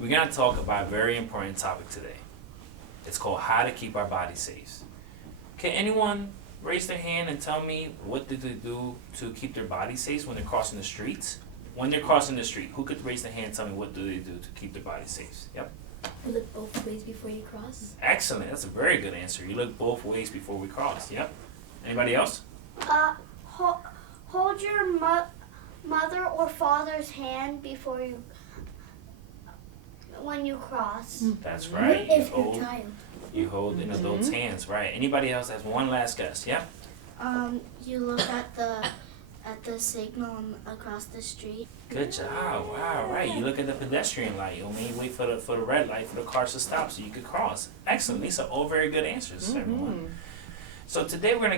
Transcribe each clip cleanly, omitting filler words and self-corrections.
we're going to talk about a very important topic today. It's called how to keep our body safe. Can anyone raise their hand and tell me what did they do to keep their body safe when they're crossing the streets? When they're crossing the street, who could raise their hand and tell me what do they do to keep their body safe? Yep. You look both ways before you cross. Excellent. That's a very good answer. You look both ways before we cross. Yep. Anybody else? Hold your mother or father's hand before you, when you cross. That's right. If you're a child. You hold an adult's hands, right? Anybody else has one last guess? Yeah. You look at the signal across the street. Good job. Wow. Right. You look at the pedestrian light. You only wait for the red light for the cars to stop so you could cross. Excellent. These are all very good answers, everyone. So today we're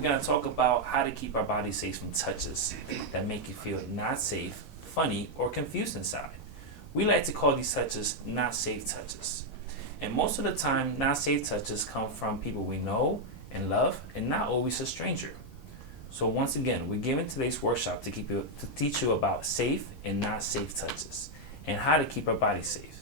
gonna talk about how to keep our body safe from touches that make you feel not safe, funny, or confused inside. We like to call these touches not safe touches. And most of the time, not safe touches come from people we know and love, and not always a stranger. So once again, we're giving today's workshop to teach you about safe and not safe touches, and how to keep our body safe.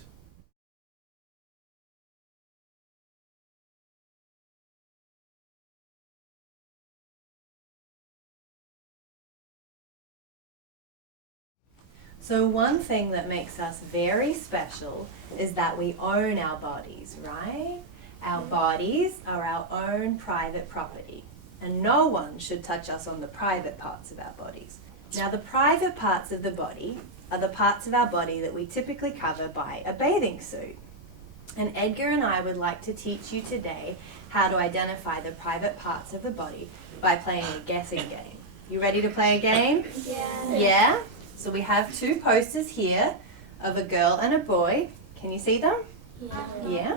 So one thing that makes us very special is that we own our bodies, right? Our bodies are our own private property, and no one should touch us on the private parts of our bodies. Now, the private parts of the body are the parts of our body that we typically cover by a bathing suit. And Edgar and I would like to teach you today how to identify the private parts of the body by playing a guessing game. You ready to play a game? Yeah. Yeah? So we have two posters here of a girl and a boy. Can you see them? Yeah.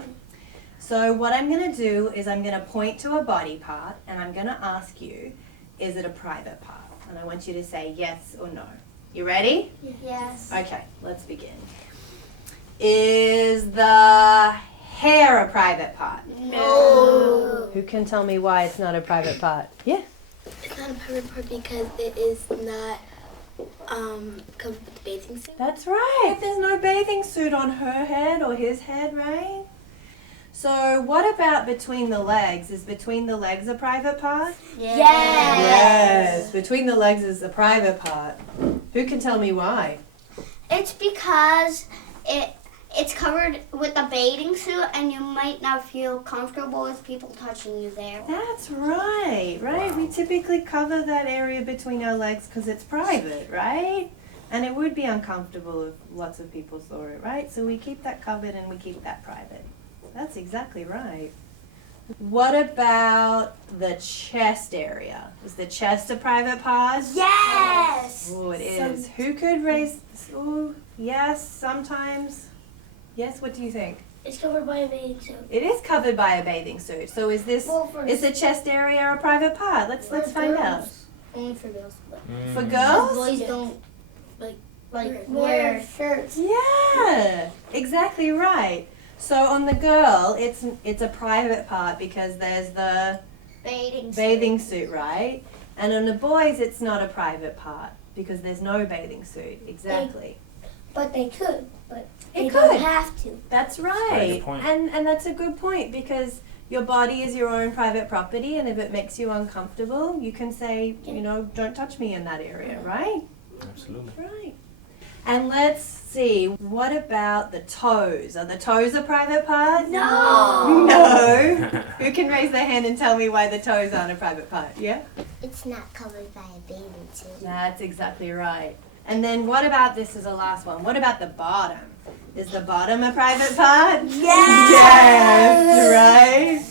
So what I'm going to do is I'm going to point to a body part and I'm going to ask you, is it a private part? And I want you to say yes or no. You ready? Yes. Okay, let's begin. Is the hair a private part? No. Who can tell me why it's not a private part? Yeah. It's not a private part because it is not covered with the bathing suit. That's right. There's no bathing suit on her head or his head, right? So what about between the legs? Is between the legs a private part? Yes. Yes. Between the legs is the private part. Who can tell me why? It's because it's covered with a bathing suit and you might not feel comfortable with people touching you there. That's right, right? We typically cover that area between our legs because it's private, right? And it would be uncomfortable if lots of people saw it, right? So we keep that covered and we keep that private. That's exactly right. What about the chest area? Is the chest a private part? Yes. Oh, it is. Who could raise? Oh, yes, sometimes. Yes, what do you think? It's covered by a bathing suit. It is covered by a bathing suit. So is this? Is the chest area a private part? Let's find out. Only for girls. But For girls? boys don't like wear shirts. Yeah, exactly right. So on the girl, it's a private part because there's the bathing suit, right? And on the boys, it's not a private part because there's no bathing suit. Exactly. But they could. But It they could. don't have to. That's Very right. good point. And that's a good point because your body is your own private property, and if it makes you uncomfortable, you can say, don't touch me in that area, right? Absolutely. Right. And let's see, what about the toes? Are the toes a private part? No. No. Who can raise their hand and tell me why the toes aren't a private part? Yeah? It's not covered by a bathing suit. That's exactly right. And then what about, this is the last one, what about the bottom? Is the bottom a private part? Yes, right?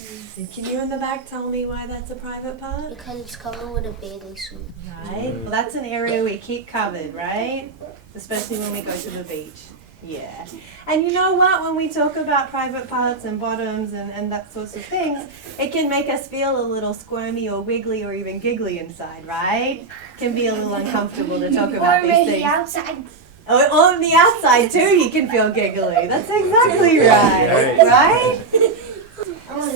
Can you in the back tell me why that's a private part? Because it's covered with a bathing suit. Right. Well, that's an area we keep covered, right? Especially when we go to the beach. Yeah. And you know what? When we talk about private parts and bottoms and that sorts of things, it can make us feel a little squirmy or wiggly or even giggly inside, right? Can be a little uncomfortable to talk about these things. outside. Oh, on the outside too, you can feel giggly. That's exactly right. Right?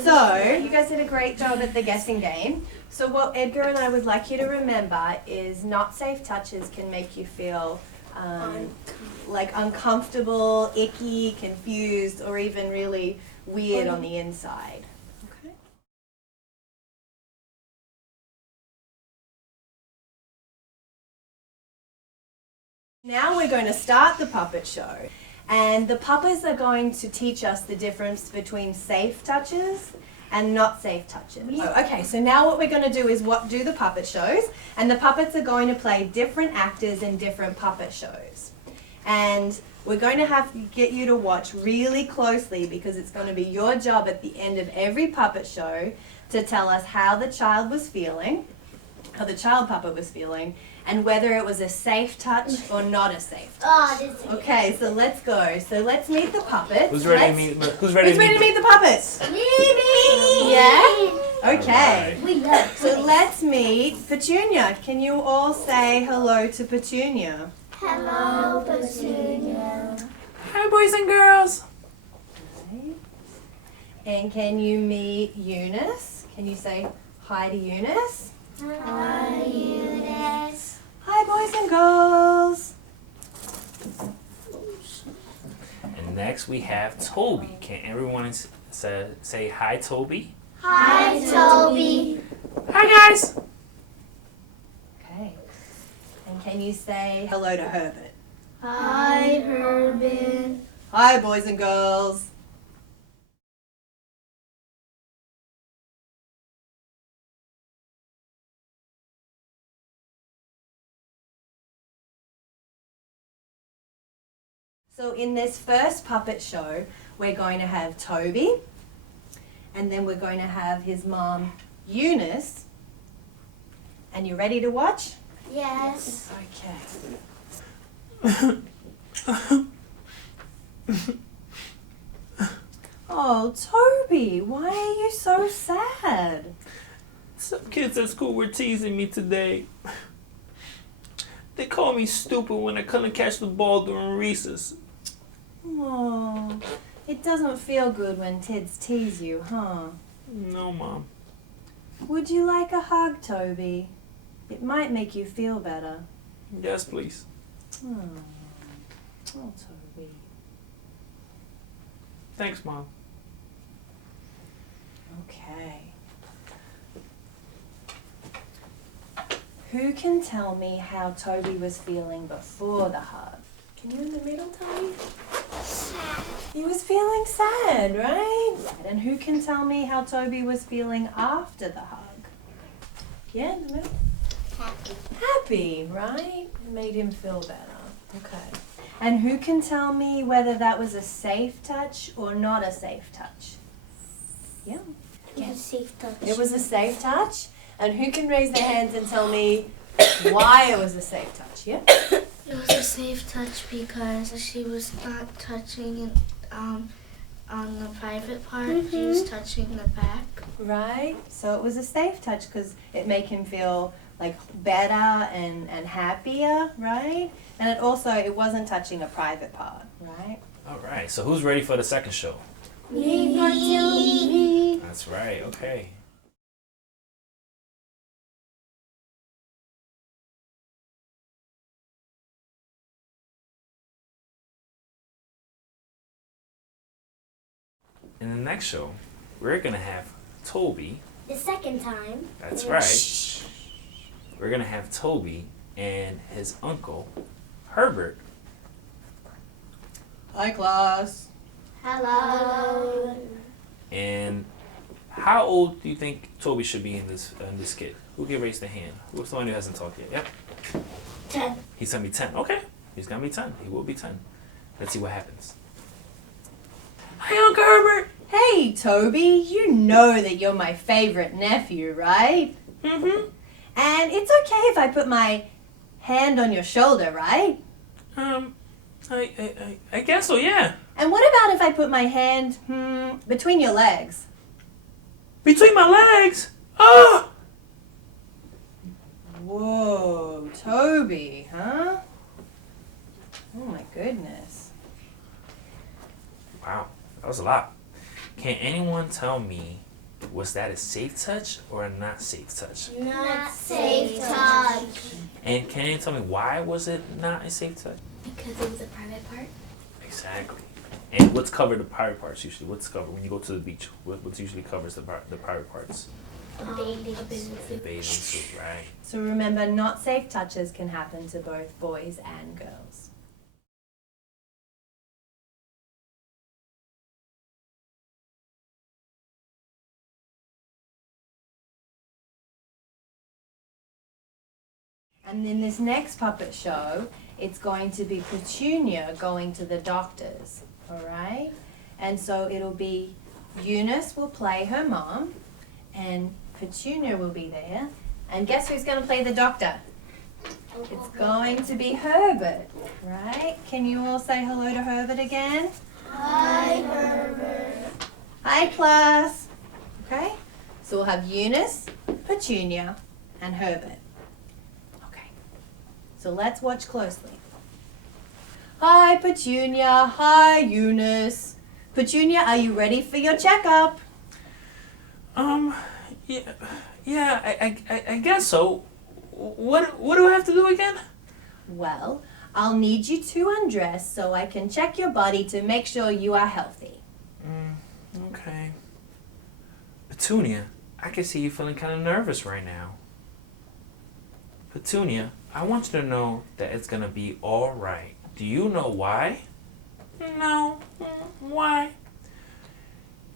So, you guys did a great job at the guessing game. So what Edgar and I would like you to remember is not safe touches can make you feel like uncomfortable, icky, confused, or even really weird on the inside. Okay. Now we're going to start the puppet show, and the puppets are going to teach us the difference between safe touches and not safe touches. Oh, okay, so now what we're going to do is do the puppet shows, and the puppets are going to play different actors in different puppet shows. And we're going to have to get you to watch really closely, because it's going to be your job at the end of every puppet show to tell us how the child was feeling, how the child puppet was feeling, and whether it was a safe touch or not a safe touch. Okay, so let's go. So let's meet the puppets. Who's ready to meet the puppets? Me. Yeah? Okay. All We love So let's meet Petunia. Can you all say hello to Petunia? Hello, Petunia. Hi, boys and girls. And can you meet Eunice? Can you say hi to Eunice? Hi, Eunice. Hi, boys and girls. And next we have Toby. Can everyone say hi, Toby? Hi, Toby. Hi, guys. Okay. And can you say hello to Herbert? Hi, Herbert. Hi, boys and girls. So in this first puppet show, we're going to have Toby, and then we're going to have his mom, Eunice. And you ready to watch? Yes. Okay. Oh, Toby, why are you so sad? Some kids at school were teasing me today. They called me stupid when I couldn't catch the ball during recess. Oh, it doesn't feel good when kids tease you, huh? No, Mom. Would you like a hug, Toby? It might make you feel better. Yes, please. Oh, Toby. Thanks, Mom. Okay. Who can tell me how Toby was feeling before the hug? Can you in the middle, Toby? Sad. He was feeling sad, right? And who can tell me how Toby was feeling after the hug? Yeah, in the middle. Happy. Happy, right? It made him feel better. Okay. And who can tell me whether that was a safe touch or not a safe touch? Yeah. Yes. Safe touch. It was a safe touch. And who can raise their hands and tell me why it was a safe touch? Yeah? It was a safe touch because she was not touching on the private part. She was touching the back. Right? So it was a safe touch because it made him feel like better and happier, right? And it wasn't touching a private part, right? All right. So who's ready for the second show? Me. That's right. Okay. In the next show, we're gonna have Toby. The second time. That's right. We're gonna have Toby and his uncle, Herbert. Hi, class. Hello. And how old do you think Toby should be in this skit? Who can raise their hand? Who's the one who hasn't talked yet? Yep. 10. He's gonna be 10. Okay. He's gonna be 10. He will be 10. Let's see what happens. Hi, Uncle Herbert. Hey, Toby, you know that you're my favorite nephew, right? Mm-hmm. And it's okay if I put my hand on your shoulder, right? I guess so, yeah. And what about if I put my hand, between your legs? Between my legs? Oh! Whoa, Toby, huh? Oh my goodness. Wow, that was a lot. Can anyone tell me, was that a safe touch or a not safe touch? Not safe touch. And can you tell me why was it not a safe touch? Because it was a private part. Exactly. And what's covered the private parts usually? What's covered when you go to the beach? What's usually covers the private parts? A bathing The bathing suit, right? So remember, not safe touches can happen to both boys and girls. And in this next puppet show, it's going to be Petunia going to the doctors, all right? And so it'll be Eunice will play her mom, and Petunia will be there. And guess who's going to play the doctor? It's going to be Herbert, right? Can you all say hello to Herbert again? Hi, Herbert. Hi, class. Okay? So we'll have Eunice, Petunia, and Herbert. Okay. So let's watch closely. Hi, Petunia. Hi, Eunice. Petunia, are you ready for your checkup? I guess so. What do I have to do again? Well, I'll need you to undress so I can check your body to make sure you are healthy. Okay. Petunia, I can see you feeling kind of nervous right now. Petunia, I want you to know that it's gonna be all right. Do you know why? No. Why?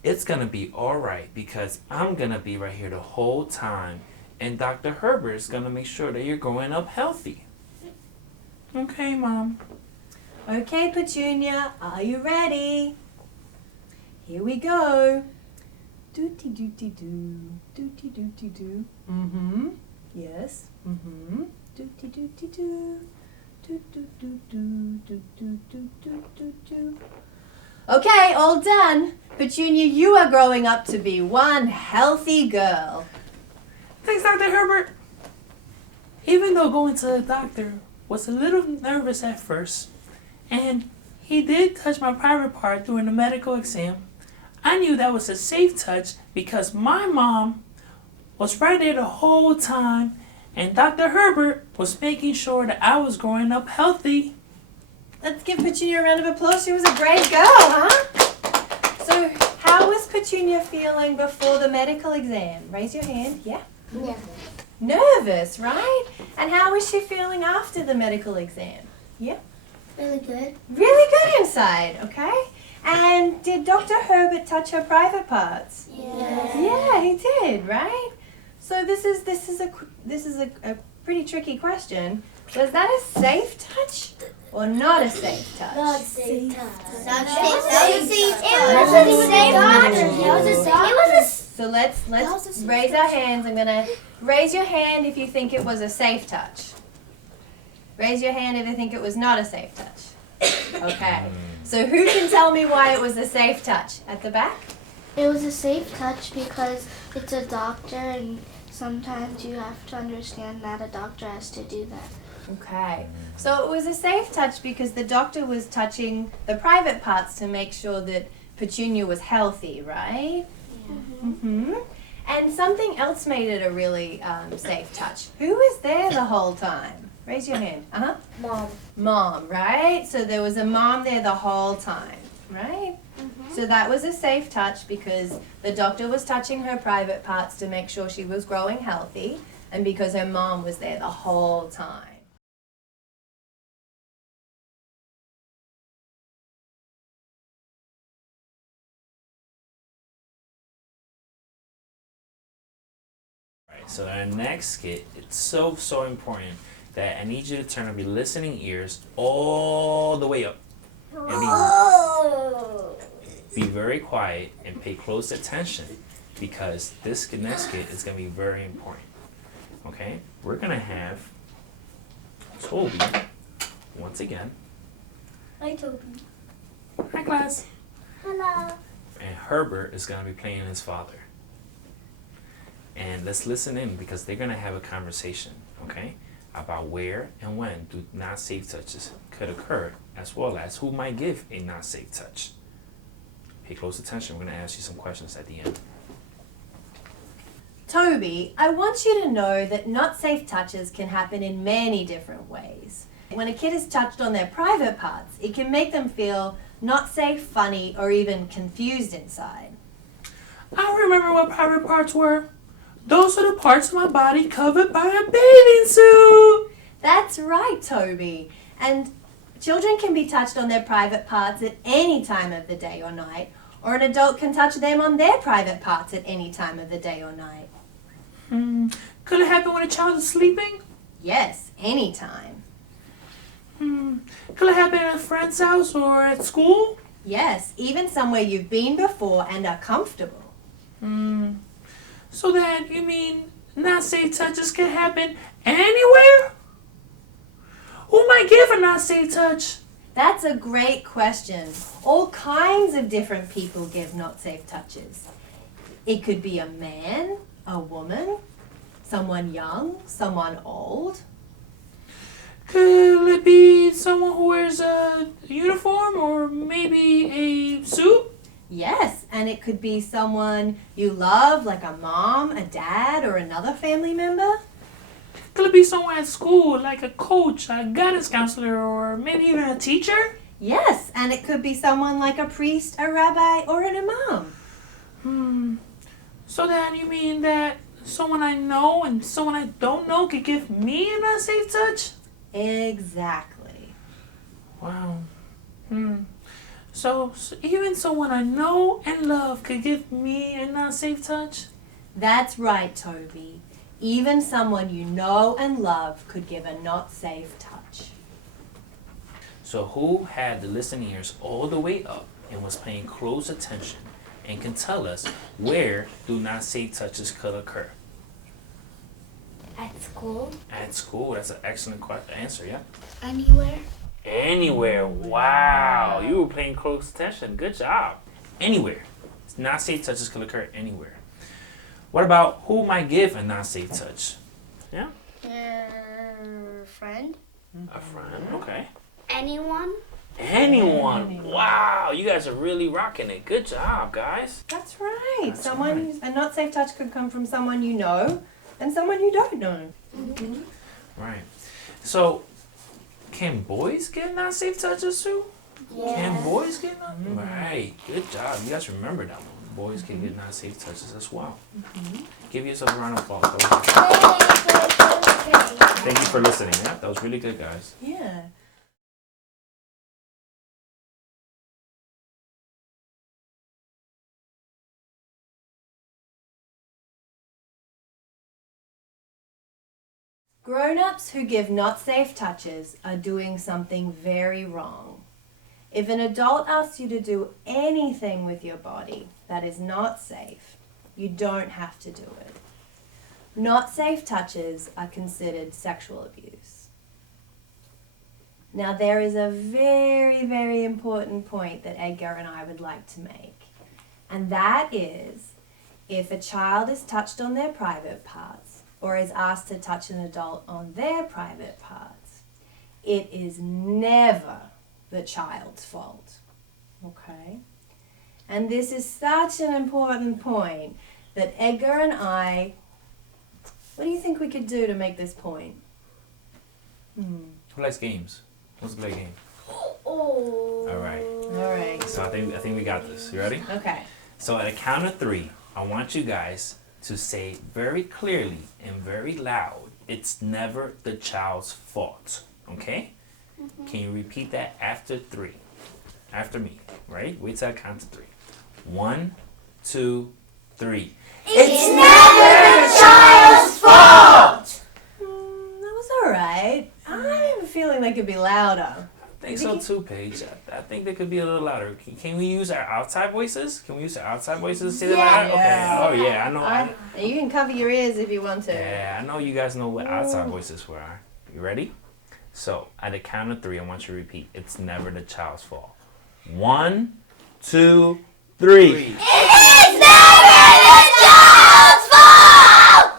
It's gonna be all right because I'm gonna be right here the whole time, and Dr. Herbert is gonna make sure that you're growing up healthy. Okay, Mom. Okay, Petunia, are you ready? Here we go. Dooty dooty doo, dooty dooty doo. Mm-hmm. Yes. Mm-hmm. Dooty dooty doo, doo doo doo doo, doo doo doo doo doo doo. Okay, all done. Petunia, you are growing up to be one healthy girl. Thanks, Dr. Herbert. Even though going to the doctor was a little nervous at first, and he did touch my private part during the medical exam, I knew that was a safe touch because my mom was right there the whole time, and Dr. Herbert was making sure that I was growing up healthy. Let's give Petunia a round of applause. She was a great girl, huh? So, how was Petunia feeling before the medical exam? Raise your hand. Yeah? Yeah. Nervous, right? And how was she feeling after the medical exam? Yeah? Really good. Really good inside, okay? And did Dr. Herbert touch her private parts? Yeah. Yeah, he did, right? So this is a pretty tricky question. Was that a safe touch or not a safe touch? Not safe touch. Not safe safe. touch. It was a safe touch. It was a. So let's raise our hands. I'm gonna raise your hand if you think it was a safe touch. Raise your hand if you think it was not a safe touch. Okay. So who can tell me why it was a safe touch? At the back? It was a safe touch because it's a doctor, and sometimes you have to understand that a doctor has to do that. Okay. So it was a safe touch because the doctor was touching the private parts to make sure that Petunia was healthy, right? Yeah. Mm-hmm. And something else made it a really safe touch. Who was there the whole time? Raise your hand. Uh-huh. Mom. Mom, right? So there was a mom there the whole time, right? So that was a safe touch because the doctor was touching her private parts to make sure she was growing healthy, and because her mom was there the whole time. Right, so our next skit, it's so important that I need you to turn up your listening ears all the way up. And be very quiet and pay close attention because this next skit is going to be very important. Okay? We're going to have Toby once again. Hi, Toby. Hi, class. Hello. And Herbert is going to be playing his father. And let's listen in because they're going to have a conversation, okay, about where and when do not safe touches could occur, as well as who might give a not safe touch. Pay close attention. We're going to ask you some questions at the end. Toby, I want you to know that not safe touches can happen in many different ways. When a kid is touched on their private parts, it can make them feel not safe, funny, or even confused inside. I remember what private parts were. Those are the parts of my body covered by a bathing suit. That's right, Toby. And children can be touched on their private parts at any time of the day or night, or an adult can touch them on their private parts at any time of the day or night. Could it happen when a child is sleeping? Yes, anytime. Could it happen at a friend's house or at school? Yes, even somewhere you've been before and are comfortable. So that you mean not safe touches can happen anywhere? Who might give a not safe touch? That's a great question. All kinds of different people give not safe touches. It could be a man, a woman, someone young, someone old. Could it be someone who wears a uniform or maybe a suit? Yes, and it could be someone you love, like a mom, a dad, or another family member. Could it be someone at school, like a coach, a guidance counselor, or maybe even a teacher? Yes, and it could be someone like a priest, a rabbi, or an imam. So then you mean that someone I know and someone I don't know could give me a not safe touch? Exactly. Wow. So even someone I know and love could give me a not safe touch? That's right, Toby. Even someone you know and love could give a not safe touch. So who had the listening ears all the way up and was paying close attention and can tell us where do not safe touches could occur? At school? At school. That's an excellent answer, yeah? Anywhere? Anywhere. Wow. You were paying close attention. Good job. Anywhere. Not safe touches could occur anywhere. What about who might give a not safe touch? Yeah? Your friend? A friend. Okay. Anyone? Anyone. Wow. You guys are really rocking it. Good job, guys. That's right. That's right. A not safe touch could come from someone you know and someone you don't know. Right. So, can boys get not safe touches too? Yeah. Can boys get not? Right. Good job. You guys remember that one. Boys can get not safe touches as well. Give yourself a round of applause. Thank you for listening. Yeah, that was really good, guys. Yeah. Grown-ups who give not safe touches are doing something very wrong. If an adult asks you to do anything with your body that is not safe, you don't have to do it. Not safe touches are considered sexual abuse. Now there is a very, very important point that Edgar and I would like to make. And that is, if a child is touched on their private parts or is asked to touch an adult on their private parts, it is never the child's fault. Okay? And this is such an important point that Edgar and I, what do you think we could do to make this point? Who likes games? Let's play a game. Oh. All right. All right. So I think we got this. You ready? Okay. So at a count of 3, I want you guys to say very clearly and very loud, it's never the child's fault. Okay? Can you repeat that after 3? After me, right? Wait till I count to 3. 1, 2, 3. It's never the child's fault! That was all right. I have a feeling they could be louder. I think so too, Paige. I think they could be a little louder. Can we use our outside voices? Can we use our outside voices to say that loud? Yeah. Okay. Oh yeah, I know. You can cover your ears if you want to. Yeah, I know you guys know what outside voices were. You ready? So at the count of 3, I want you to repeat. It's never the child's fault. 1, 2, 3. It's never the child's fault!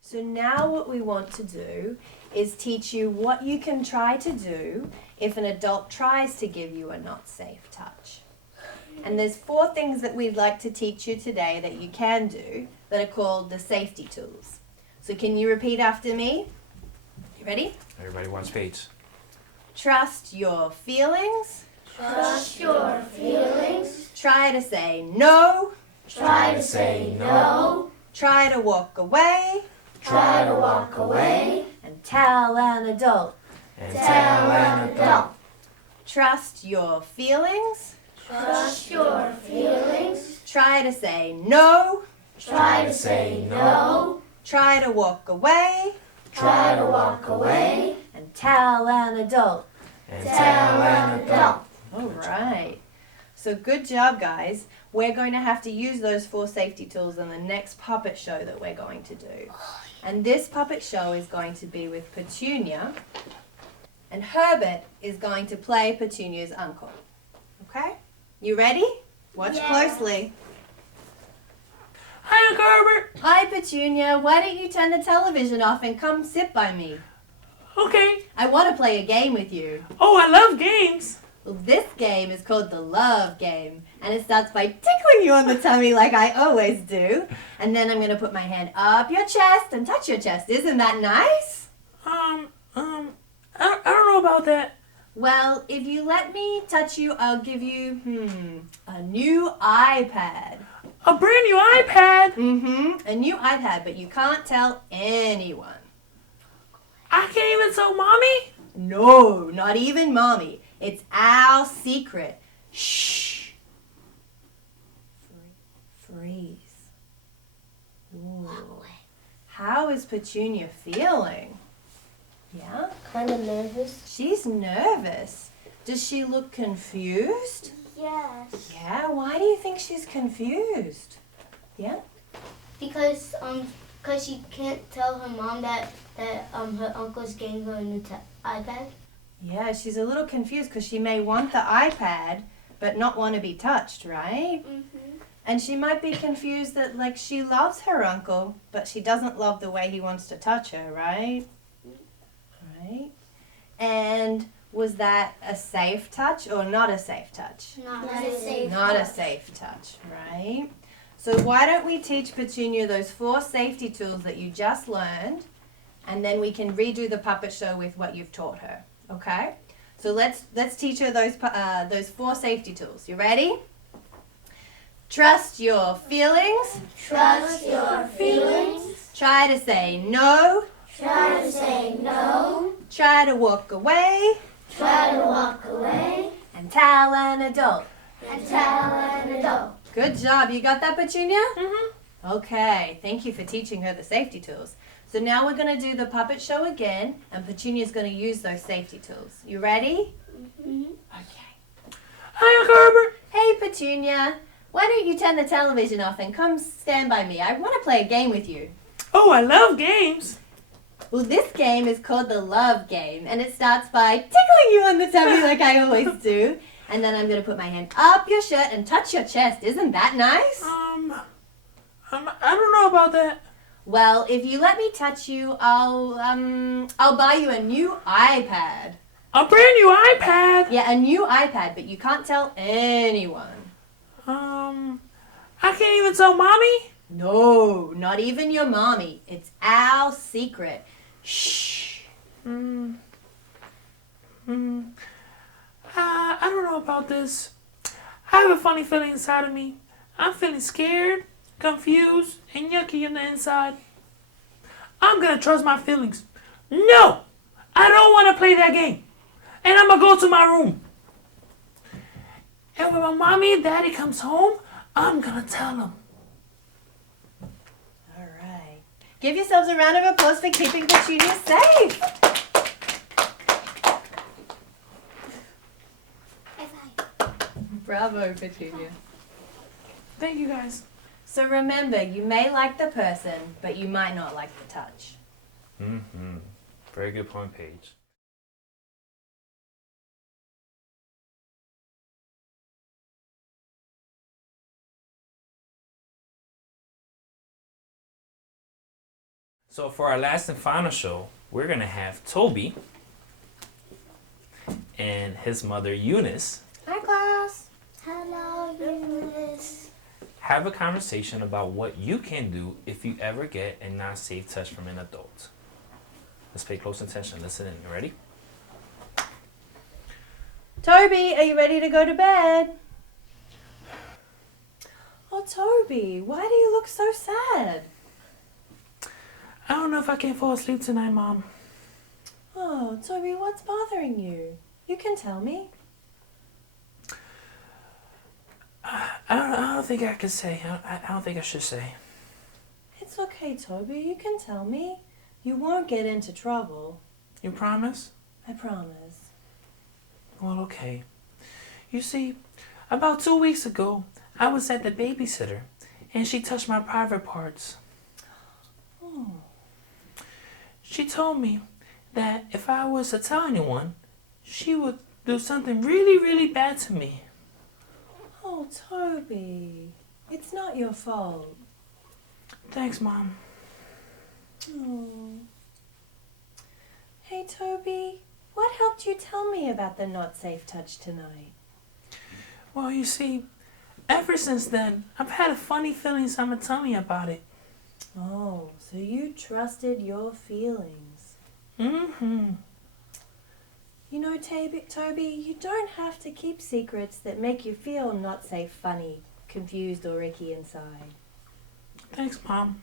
So now what we want to do is teach you what you can try to do if an adult tries to give you a not safe touch. And there's 4 things that we'd like to teach you today that you can do that are called the safety tools. So can you repeat after me? You ready? Everybody wants page. Trust your feelings. Trust your feelings. Try to say no. Try to say no. Try to walk away. Try to walk away. And tell an adult. And Tell an adult. Trust your feelings. Trust your feelings. Try to say no. Try to say no. Try to walk away. Try to walk away. And tell an adult. And Tell an adult. All right. So good job, guys. We're going to have to use those 4 safety tools in the next puppet show that we're going to do. And this puppet show is going to be with Petunia. And Herbert is going to play Petunia's uncle. Okay? You ready? Watch Yeah. closely. Hi, Uncle Herbert. Hi, Petunia. Why don't you turn the television off and come sit by me? Okay. I want to play a game with you. Oh, I love games. Well, this game is called the love game, and it starts by tickling you on the tummy like I always do. And then I'm going to put my hand up your chest and touch your chest. Isn't that nice? I don't know about that. Well, if you let me touch you, I'll give you, a new iPad. A brand new iPad. A new iPad, but you can't tell anyone. I can't even tell Mommy. No, not even Mommy. It's our secret. Shh. Freeze. Ooh. How is Petunia feeling? Yeah? Kind of nervous. She's nervous. Does she look confused? Yes. Yeah, why do you think she's confused? Yeah? Because she can't tell her mom that her uncle's getting her a new iPad. Yeah, she's a little confused because she may want the iPad but not want to be touched, right? And she might be confused that, like, she loves her uncle, but she doesn't love the way he wants to touch her, right? Right? And was that a safe touch or not a safe touch? Not a safe Not a safe touch, right? So why don't we teach Petunia those 4 safety tools that you just learned, and then we can redo the puppet show with what you've taught her, okay? So let's teach her those 4 safety tools. You ready? Trust your feelings. Trust your feelings. Try to say no. Try to say no. Try to walk away. Try to walk away. And tell an adult. And tell an adult. Good job. You got that, Petunia? Okay. Thank you for teaching her the safety tools. So now we're going to do the puppet show again, and Petunia's going to use those safety tools. You ready? Okay. Hi, Uncle Herbert. Hey, Petunia. Why don't you turn the television off and come stand by me? I want to play a game with you. Oh, I love games. Well, this game is called the love game, and it starts by tickling you on the tummy like I always do. And then I'm going to put my hand up your shirt and touch your chest. Isn't that nice? I don't know about that. Well, if you let me touch you, I'll buy you a new iPad. A brand new iPad. Yeah, a new iPad, but you can't tell anyone. I can't even tell Mommy. No, not even your mommy. It's our secret. Shh. I don't know about this. I have a funny feeling inside of me. I'm feeling scared, confused, and yucky on the inside. I'm gonna trust my feelings. No! I don't want to play that game. And I'm gonna go to my room. And when my mommy and daddy comes home, I'm gonna tell them. All right. Give yourselves a round of applause for keeping Petunia safe. Bravo, Petunia. Thank you guys. So remember, you may like the person, but you might not like the touch. Very good point, Paige. So for our last and final show, we're gonna have Toby and his mother, Eunice, Hi, class. Hello, Eunice. have a conversation about what you can do if you ever get a not safe touch from an adult. Let's pay close attention. Listen in. You ready? Toby, are you ready to go to bed? Oh, Toby, why do you look so sad? I don't know if I can fall asleep tonight, Mom. Oh, Toby, what's bothering you? You can tell me. I don't think I can say. I don't think I should say. It's okay, Toby, you can tell me. You won't get into trouble. You promise? I promise. Well, okay. You see, about 2 weeks ago, I was at the babysitter, and she touched my private parts. Oh. She told me that if I was to tell anyone, she would do something really, really bad to me. Oh, Toby, it's not your fault. Thanks, Mom. Oh. Hey, Toby, what helped you tell me about the not safe touch tonight? Well, you see, ever since then, I've had a funny feeling someone tell me about it. Oh, so you trusted your feelings. Mm-hmm. You know, Toby, you don't have to keep secrets that make you feel not safe, funny, confused, or icky inside. Thanks, Mom.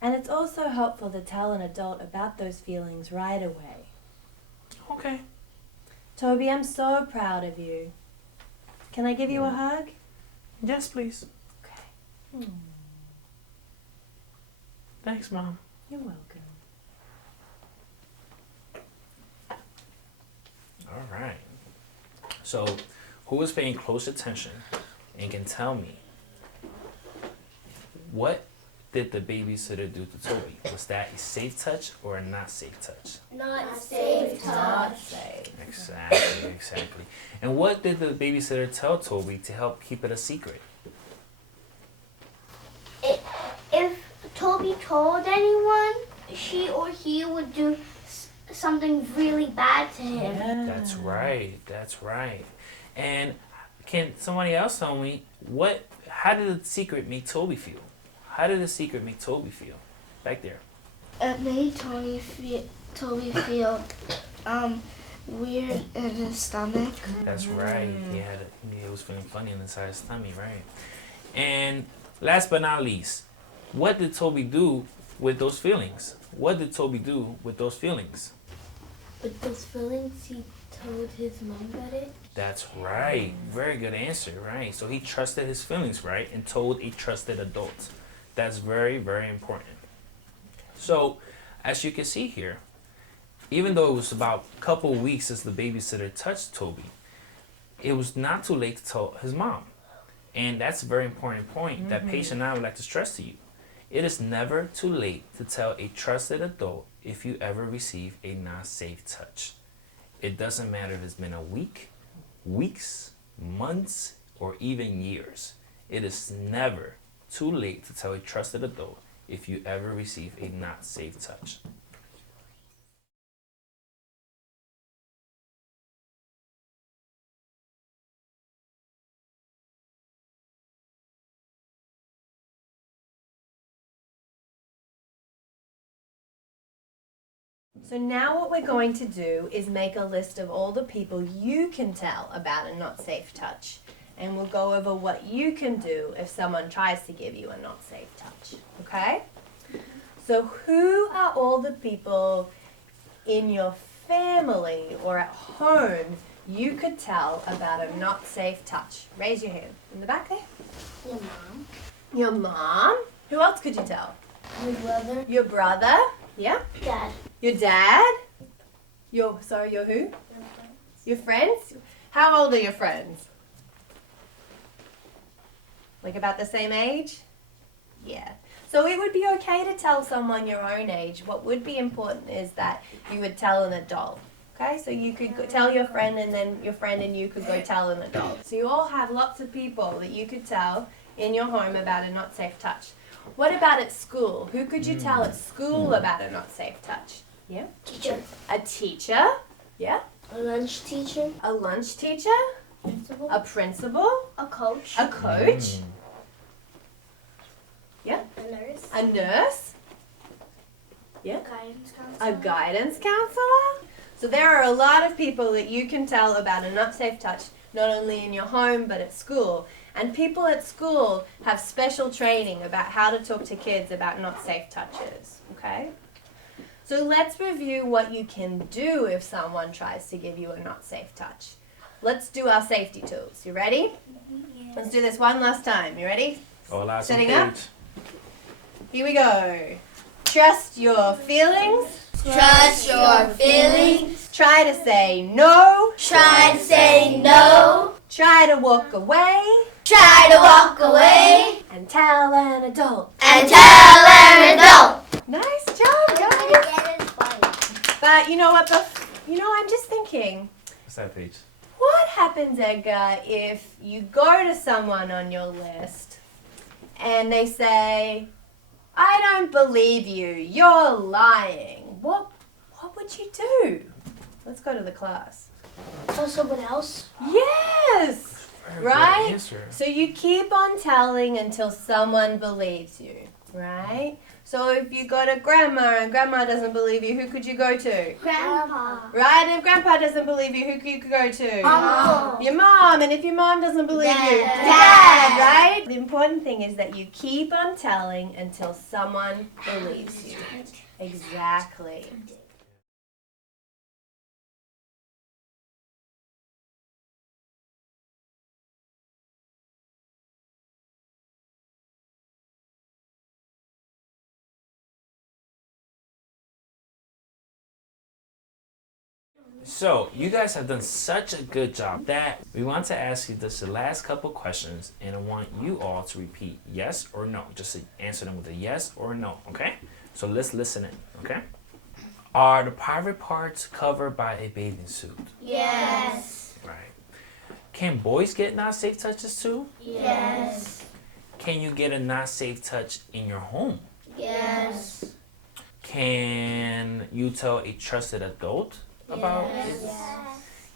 And it's also helpful to tell an adult about those feelings right away. Okay. Toby, I'm so proud of you. Can I give you a hug? Yes, please. Okay. Thanks, Mom. You're welcome. All right. So, who is paying close attention and can tell me what did the babysitter do to Toby? Was that a safe touch or a not safe touch? Not safe touch. Safe. Exactly. And what did the babysitter tell Toby to help keep it a secret? If Toby told anyone, she or he would do something really bad to him. Yeah. That's right. And can somebody else tell me how did the secret make Toby feel? How did the secret make Toby feel? Back there. It made Toby feel weird in his stomach. That's right. He was feeling funny inside his tummy, right? And last but not least, what did Toby do with those feelings? What did Toby do with those feelings? With those feelings, he told his mom about it. That's right. Very good answer, right? So he trusted his feelings, right? And told a trusted adult. That's very, very important. So, as you can see here, even though it was about a couple of weeks since the babysitter touched Toby, it was not too late to tell his mom. And that's a very important point that Paige and I would like to stress to you. It is never too late to tell a trusted adult if you ever receive a not safe touch. It doesn't matter if it's been a week, weeks, months, or even years. It is never too late to tell a trusted adult if you ever receive a not safe touch. So now what we're going to do is make a list of all the people you can tell about a not safe touch. And we'll go over what you can do if someone tries to give you a not safe touch. Okay? So who are all the people in your family or at home you could tell about a not safe touch? Raise your hand. In the back there. Your mom. Your mom? Who else could you tell? Your brother. Your brother? Yeah. Dad. Your dad? Your who? Your friends? How old are your friends? Like about the same age? Yeah. So it would be okay to tell someone your own age. What would be important is that you would tell an adult. Okay? So you could tell your friend and then your friend and you could go tell an adult. So you all have lots of people that you could tell in your home about a not safe touch. What about at school? Who could you tell at school about a not safe touch? Yeah? Teacher. A teacher? Yeah? A lunch teacher. A lunch teacher? Principal. A principal? A coach. A coach? Yeah. A nurse. A nurse? Yeah. Guidance counselor. A guidance counselor? So there are a lot of people that you can tell about a not safe touch, not only in your home but at school. And people at school have special training about how to talk to kids about not safe touches, okay? So let's review what you can do if someone tries to give you a not safe touch. Let's do our safety tools. You ready? Let's do this one last time. You ready? All eyes on Setting up. page. Here we go. Trust your feelings. Trust your feelings. Try to say no. Try to say no. Try to walk away. Try to walk away. And tell an adult. And tell an adult. Nice job, guys. But you know what? I'm just thinking. What's that page? What happens, Edgar, if you go to someone on your list and they say, I don't believe you, you're lying. What would you do? Let's go to the class. Tell someone else. Yes! Very Right? good answer. So you keep on telling until someone believes you, right? So if you go to grandma and grandma doesn't believe you, who could you go to? Grandpa. Right? And if grandpa doesn't believe you, who could you go to? Mom. Your mom. And if your mom doesn't believe you, Dad. Dad, right? The important thing is that you keep on telling until someone believes you. Exactly. So, you guys have done such a good job that we want to ask you this the last couple questions, and I want you all to repeat yes or no. Just answer them with a yes or no, okay? So let's listen in, okay? Are the private parts covered by a bathing suit? Yes. Right. Can boys get not safe touches too? Yes. Can you get a not safe touch in your home? Yes. Can you tell a trusted adult about it?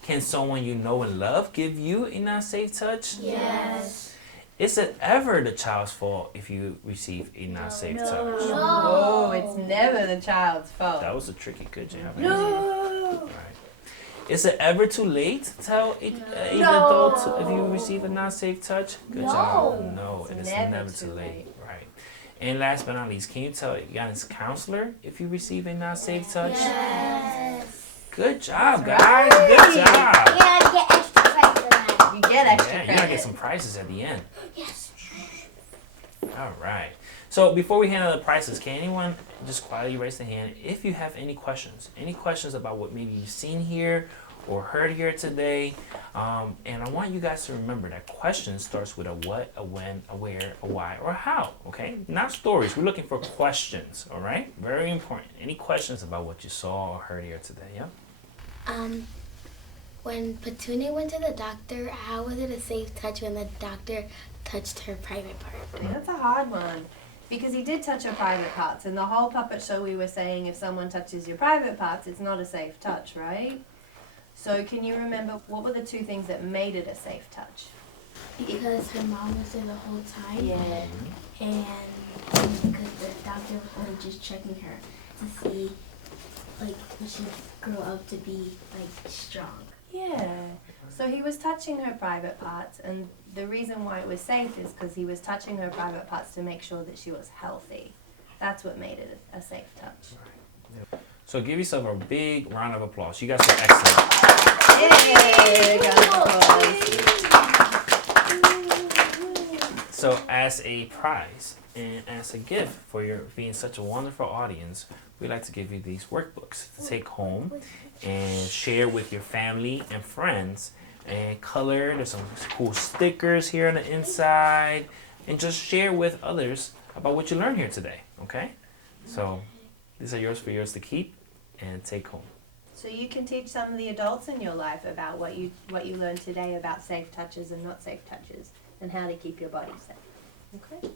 Can someone you know and love give you a not safe touch? Yes. Is it ever the child's fault if you receive a not safe touch? Oh, it's never the child's fault. That was a tricky good job. No. Right. Is it ever too late to tell an adult if you receive a not safe touch? Good job. No, it is never too late. Right. And last but not least, can you tell a guidance counselor if you receive a not safe touch? Yes. Good job, guys. Good job. Yeah, get extra credit for that. You get extra Yeah, you credit. gotta get some prizes at the end. Yes. All right. So before we hand out the prizes, can anyone just quietly raise their hand if you have any questions? Any questions about what maybe you've seen here or heard here today? And I want you guys to remember that question starts with a what, a when, a where, a why, or a how. Okay? Not stories. We're looking for questions. All right? Very important. Any questions about what you saw or heard here today? Yeah. When Petunia went to the doctor, how was it a safe touch when the doctor touched her private part? That's a hard one. Because he did touch her private parts. In the whole puppet show we were saying if someone touches your private parts, it's not a safe touch, right? So can you remember what were the two things that made it a safe touch? Because her mom was there the whole time. Yeah. And because the doctor was only just checking her to see, like, when she grow up to be, like, strong. Yeah. So he was touching her private parts, and the reason why it was safe is because he was touching her private parts to make sure that she was healthy. That's what made it a safe touch. So give yourself a big round of applause. You guys are excellent. So as a prize and as a gift for your being such a wonderful audience, we like to give you these workbooks to take home and share with your family and friends and color. There's some cool stickers here on the inside, and just share with others about what you learned here today, okay? So these are yours for yours to keep and take home. So you can teach some of the adults in your life about what you learned today about safe touches and not safe touches and how to keep your body safe. Okay?